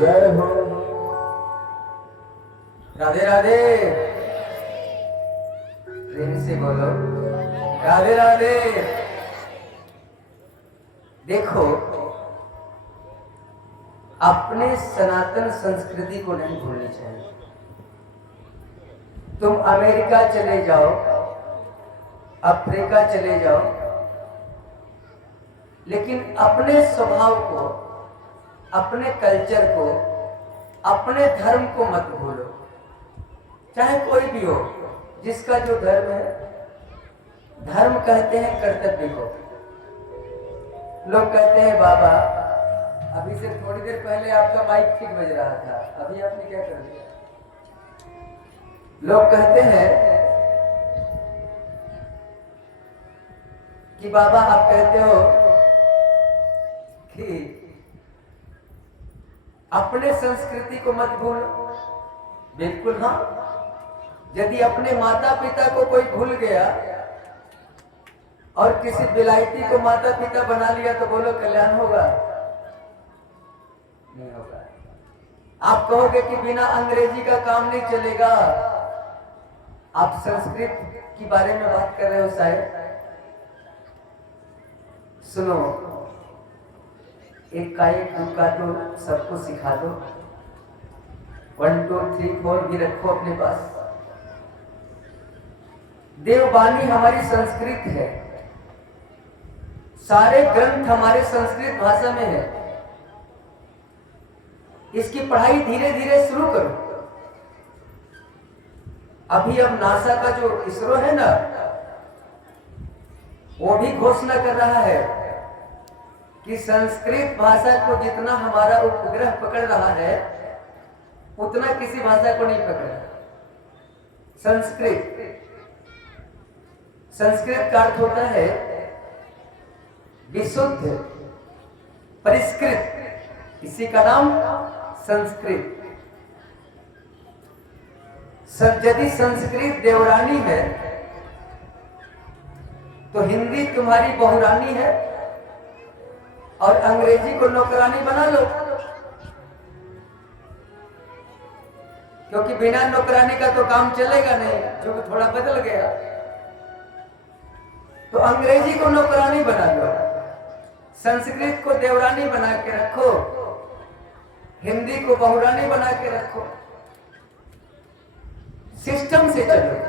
जय हो। राधे राधे। प्रेम से बोलो राधे राधे। देखो, अपने सनातन संस्कृति को नहीं भूलनी चाहिए। तुम अमेरिका चले जाओ, अफ्रीका चले जाओ, लेकिन अपने स्वभाव को, अपने कल्चर को, अपने धर्म को मत भूलो। चाहे कोई भी हो, जिसका जो धर्म है, धर्म कहते हैं कर्तव्य को। लोग कहते हैं बाबा, अभी से थोड़ी देर पहले आपका माइक ठीक बज रहा था, अभी आपने क्या कर दिया। लोग कहते हैं कि बाबा आप कहते हो कि अपने संस्कृति को मत भूलो। बिल्कुल हाँ, यदि अपने माता पिता को कोई भूल गया और किसी विलायती को माता पिता बना लिया तो बोलो कल्याण होगा? नहीं होगा। आप कहोगे कि बिना अंग्रेजी का काम नहीं चलेगा। आप संस्कृत के बारे में बात कर रहे हो शायद। सुनो, एक का एक दो का तो सबको सिखा दो। 1 2 3 4 भी रखो अपने पास। देववाणी हमारी संस्कृत है, सारे ग्रंथ हमारे संस्कृत भाषा में है। इसकी पढ़ाई धीरे धीरे शुरू करो। अभी अब नासा का जो इसरो है ना, वो भी घोषणा कर रहा है कि संस्कृत भाषा को जितना हमारा उपग्रह पकड़ रहा है, उतना किसी भाषा को नहीं पकड़ा। संस्कृत का अर्थ होता है विशुद्ध, परिष्कृत। इसी का नाम संस्कृत। यदि संस्कृत देवरानी है तो हिंदी तुम्हारी बहुरानी है, और अंग्रेजी को नौकरानी बना लो, क्योंकि बिना नौकरानी का तो काम चलेगा नहीं, जो कि थोड़ा बदल गया। तो अंग्रेजी को नौकरानी बना लो, संस्कृत को देवरानी बना के रखो, हिंदी को बहुरानी बना के रखो। सिस्टम से चलो,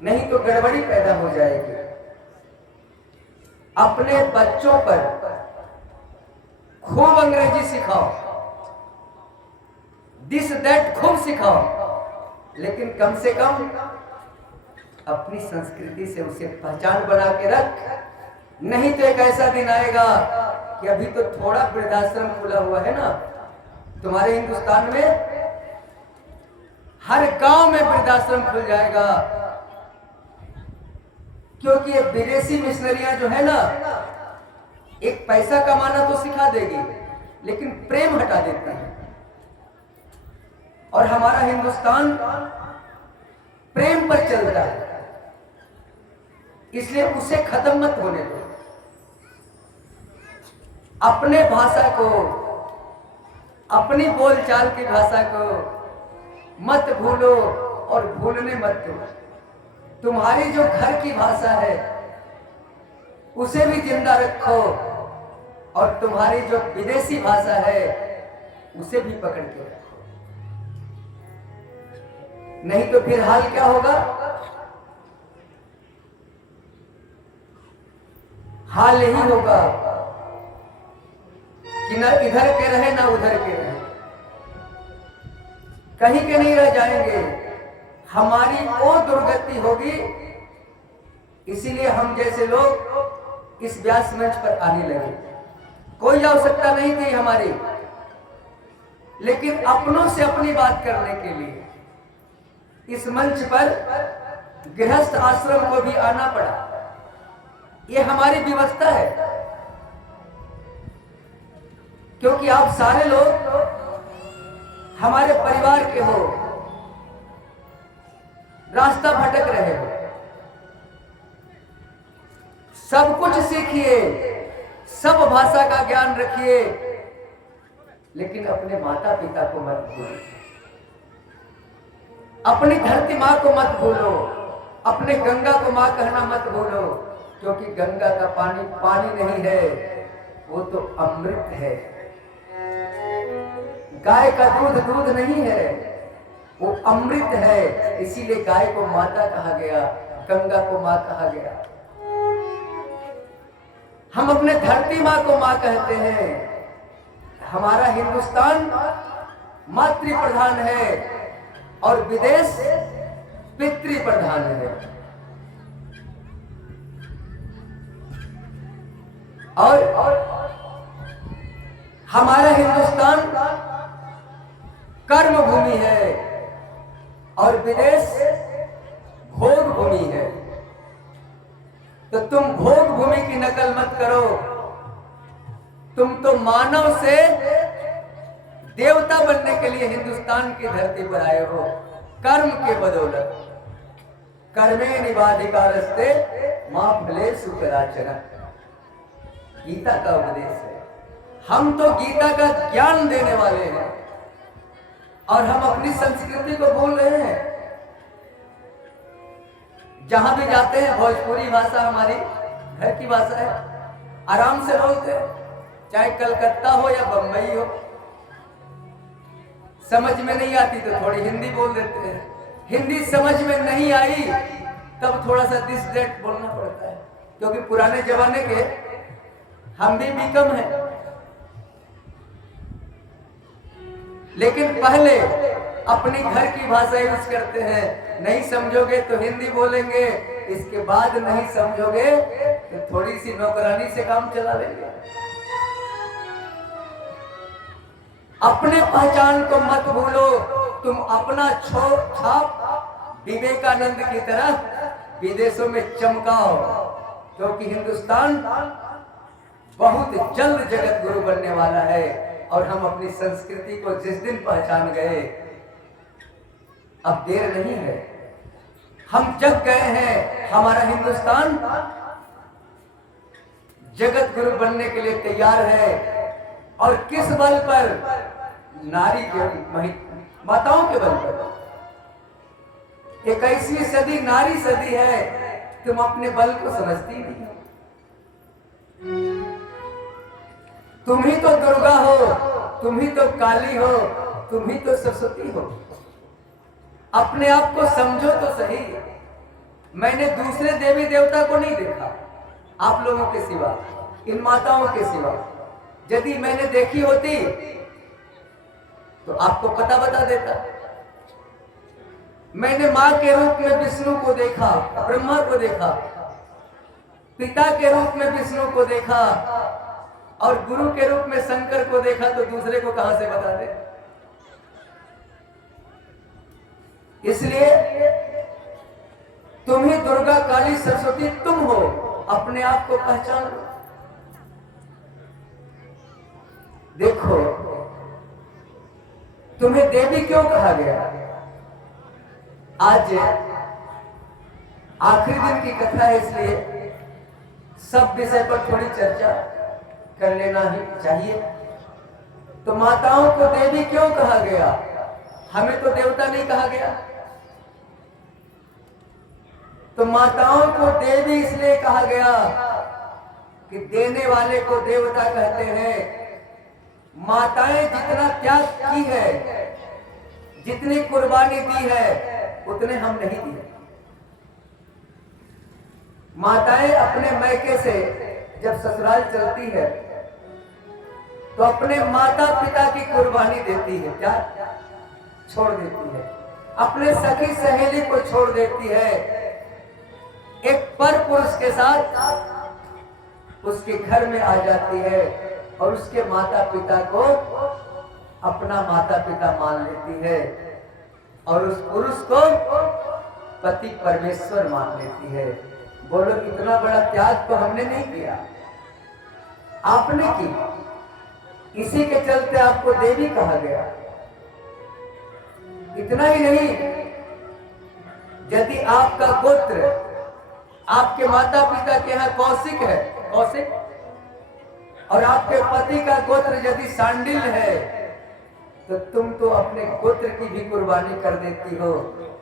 नहीं तो गड़बड़ी पैदा हो जाएगी। अपने बच्चों पर खूब अंग्रेजी सिखाओ, दिस दैट खूब सिखाओ, लेकिन कम से कम अपनी संस्कृति से उसे पहचान बना के रख। नहीं तो एक ऐसा दिन आएगा कि अभी तो थोड़ा वृद्धाश्रम खुला हुआ है ना तुम्हारे हिंदुस्तान में, हर गांव में वृद्धाश्रम खुल जाएगा। क्योंकि ये विदेशी मिशनरियां जो है ना, एक पैसा कमाना तो सिखा देगी, लेकिन प्रेम हटा देती है। और हमारा हिंदुस्तान प्रेम पर चलता है, इसलिए उसे खत्म मत होने दो। अपने भाषा को, अपनी बोलचाल की भाषा को मत भूलो और भूलने मत दो। तुम्हारी जो घर की भाषा है उसे भी जिंदा रखो, और तुम्हारी जो विदेशी भाषा है उसे भी पकड़ के रखो। नहीं तो फिर हाल क्या होगा? हाल यही होगा कि ना इधर के रहे ना उधर के रहे, कहीं के नहीं रह जाएंगे। हमारी वो दुर्गति होगी। इसीलिए हम जैसे लोग इस व्यास मंच पर आने लगे। कोई आवश्यकता नहीं थी हमारी, लेकिन अपनों से अपनी बात करने के लिए इस मंच पर गृहस्थ आश्रम को भी आना पड़ा। ये हमारी व्यवस्था है, क्योंकि आप सारे लोग हमारे परिवार के हो, रास्ता भटक रहे हो। सब कुछ सीखिए, सब भाषा का ज्ञान रखिए, लेकिन अपने माता पिता को मत भूलो, अपनी धरती माँ को मत भूलो, अपने गंगा को माँ कहना मत भूलो, क्योंकि गंगा का पानी पानी नहीं है, वो तो अमृत है। गाय का दूध दूध नहीं है, वो अमृत है। इसीलिए गाय को माता कहा गया, गंगा को माँ कहा गया। हम अपने धरती माँ को माँ कहते हैं। हमारा हिंदुस्तान मातृ प्रधान है और विदेश पितृ प्रधान है। और हमारा हिंदुस्तान कर्म भूमि है और विदेश भोग भूमि है। तो तुम भोग भूमि की नकल मत करो, तुम तो मानव से देवता बनने के लिए हिंदुस्तान की धरती पर आए हो, कर्म के बदौलत। कर्मे निबाधिकारस्ते मां फलेषु कदाचन, गीता का उपदेश है। हम तो गीता का ज्ञान देने वाले हैं और हम अपनी संस्कृति को भूल रहे हैं। जहां भी जाते हैं भोजपुरी भाषा हमारी घर की भाषा है, आराम से बोलते हैं, चाहे कलकत्ता हो या बंबई हो। समझ में नहीं आती तो थोड़ी हिंदी बोल देते हैं, हिंदी समझ में नहीं आई तब थोड़ा सा दिस दैट बोलना पड़ता है, क्योंकि पुराने जमाने के हम भी कम हैं। लेकिन पहले अपनी घर की भाषा यूज करते हैं। नहीं समझोगे तो हिंदी बोलेंगे, इसके बाद नहीं समझोगे तो थोड़ी सी नौकरानी से काम चला लेंगे। अपने पहचान को मत भूलो, तुम अपना छाप विवेकानंद की तरह विदेशों में चमकाओ, क्योंकि हिंदुस्तान बहुत जल्द जगत गुरु बनने वाला है। और हम अपनी संस्कृति को जिस दिन पहचान गए, अब देर नहीं है, हम जग गए हैं। हमारा हिंदुस्तान जगत गुरु बनने के लिए तैयार है। और किस बल पर? नारी के, माताओं के बल पर। 21वीं सदी नारी सदी है, तुम अपने बल को समझती नहीं। तुम ही तो दुर्गा हो, तुम ही तो काली हो, तुम ही तो सरस्वती हो। अपने आप को समझो तो सही। मैंने दूसरे देवी देवता को नहीं देखा आप लोगों के सिवा, इन माताओं के सिवा। यदि मैंने देखी होती तो आपको पता बता देता। मैंने मां के रूप में विष्णु को देखा, ब्रह्मा को देखा, पिता के रूप में विष्णु को देखा और गुरु के रूप में शंकर को देखा, तो दूसरे को कहां से बता दे। इसलिए तुम ही दुर्गा काली सरस्वती तुम हो, अपने आप को पहचान लो। देखो, तुम्हें देवी क्यों कहा गया? आज आखिरी दिन की कथा है, इसलिए सब विषय पर थोड़ी चर्चा कर लेना ही चाहिए। तो माताओं को देवी क्यों कहा गया? हमें तो देवता नहीं कहा गया। तो माताओं को देवी इसलिए कहा गया कि देने वाले को देवता कहते हैं। माताएं जितना त्याग की है, जितनी कुर्बानी दी है, उतने हम नहीं दिए। माताएं अपने मैके से जब ससुराल चलती है तो अपने माता पिता की कुर्बानी देती है, क्या छोड़ देती है, अपने सखी सहेली को छोड़ देती है। एक पर पुरुष के साथ उसके घर में आ जाती है और उसके माता पिता को अपना माता पिता मान लेती है और उस पुरुष को पति परमेश्वर मान लेती है। बोलो, इतना बड़ा त्याग तो हमने नहीं किया, आपने की। इसी के चलते आपको देवी कहा गया। इतना ही नहीं, यदि आपका गोत्र आपके माता पिता के यहाँ कौशिक है, कौशिक और आपके पति का गोत्र यदि सांडिल है तो तुम तो अपने गोत्र की भी कुर्बानी कर देती हो,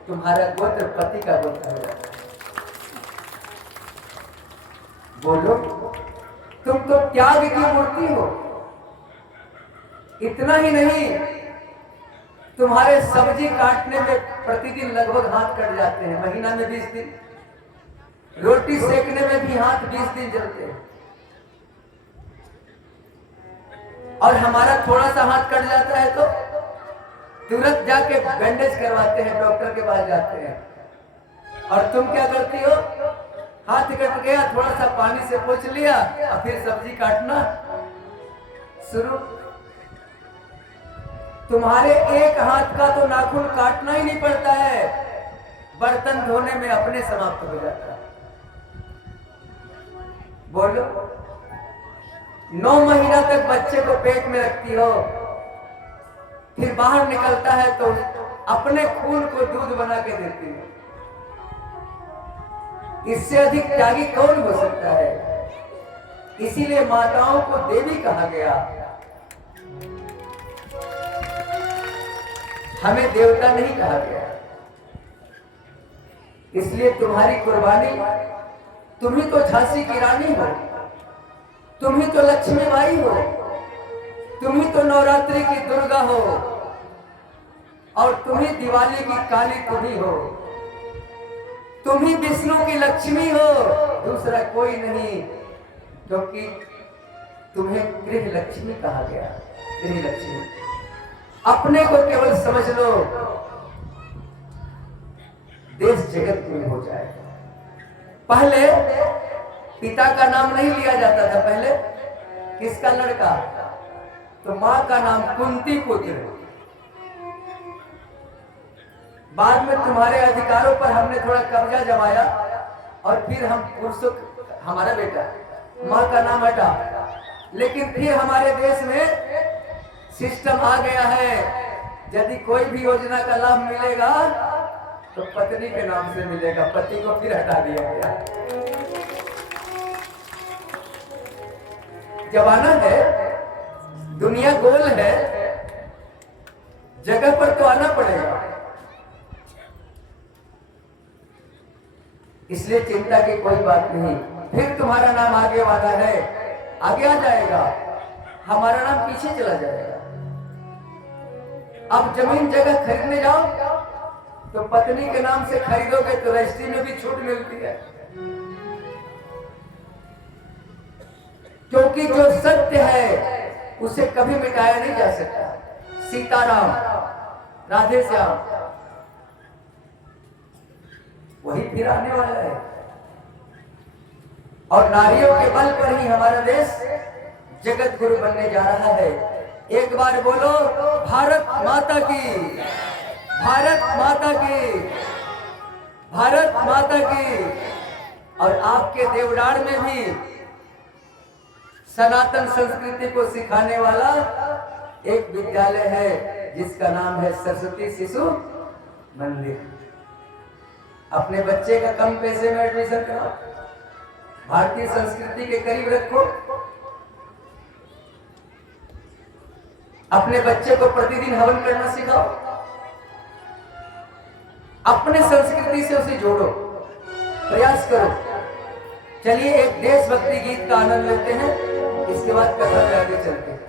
तुम्हारा गोत्र पति का गोत्र है। बोलो, तुम तो त्याग की मूर्ति हो। इतना ही नहीं, तुम्हारे सब्जी काटने में प्रतिदिन लगभग हाथ कट जाते हैं, महीना में 20 दिन। रोटी सेकने में भी हाथ 20 दिन जलते हैं। और हमारा थोड़ा सा हाथ कट जाता है तो तुरंत जाके बैंडेज करवाते हैं, डॉक्टर के पास जाते हैं। और तुम क्या करती हो? हाथ कट गया, थोड़ा सा पानी से पोंछ लिया और फिर सब्जी काटना शुरू। तुम्हारे एक हाथ का तो नाखून काटना ही नहीं पड़ता है, बर्तन धोने में अपने समाप्त हो जाता है। बोलो, 9 महीना तक बच्चे को पेट में रखती हो, फिर बाहर निकलता है तो अपने खून को दूध बना के देती हो। इससे अधिक त्यागी कौन हो सकता है? इसीलिए माताओं को देवी कहा गया, हमें देवता नहीं कहा गया। इसलिए तुम्हारी कुर्बानी, तुम ही तो झांसी की रानी हो, तुम ही तो लक्ष्मीबाई हो, तुम ही तो नवरात्रि की दुर्गा हो, और तुम ही दिवाली की काली तुम ही हो, तुम ही विष्णु की लक्ष्मी हो, दूसरा कोई नहीं। क्योंकि तुम्हें गृह लक्ष्मी कहा गया। गृह लक्ष्मी, अपने को केवल समझ लो, देश जगत में हो जाएगा। पहले पिता का नाम नहीं लिया जाता था, पहले किसका लड़का? तो मां का नाम कुंती पुत्र। बाद में तुम्हारे अधिकारों पर हमने थोड़ा कब्जा जमाया और फिर हम पुरुषों, हमारा बेटा, मां का नाम हटा। लेकिन फिर हमारे देश में सिस्टम आ गया है, यदि कोई भी योजना का लाभ मिलेगा तो पत्नी के नाम से मिलेगा, पति को फिर हटा दिया गया। जमाना है, दुनिया गोल है, जगह पर तो आना पड़ेगा। इसलिए चिंता की कोई बात नहीं, फिर तुम्हारा नाम आगे वाला है, आगे आ जाएगा, हमारा नाम पीछे चला जाएगा। अब जमीन जगह खरीदने जाओ तो पत्नी के नाम से खरीदोगे तो रजिस्ट्री में भी छूट मिलती है। क्योंकि जो सत्य है उसे कभी मिटाया नहीं जा सकता। सीताराम, राधे श्याम, वही फिर आने वाला है। और नारियों के बल पर ही हमारा देश जगत गुरु बनने जा रहा है। एक बार बोलो, भारत माता की, भारत माता की, भारत माता की। और आपके देवडाड़ में भी सनातन संस्कृति को सिखाने वाला एक विद्यालय है जिसका नाम है सरस्वती शिशु मंदिर। अपने बच्चे का कम पैसे में एडमिशन कराओ, भारतीय संस्कृति के करीब रखो, अपने बच्चे को प्रतिदिन हवन करना सिखाओ, अपने संस्कृति से उसे जोड़ो, प्रयास करो। चलिए एक देशभक्ति गीत का आनंद लेते हैं, इसके बाद कथा में आगे चलते हैं।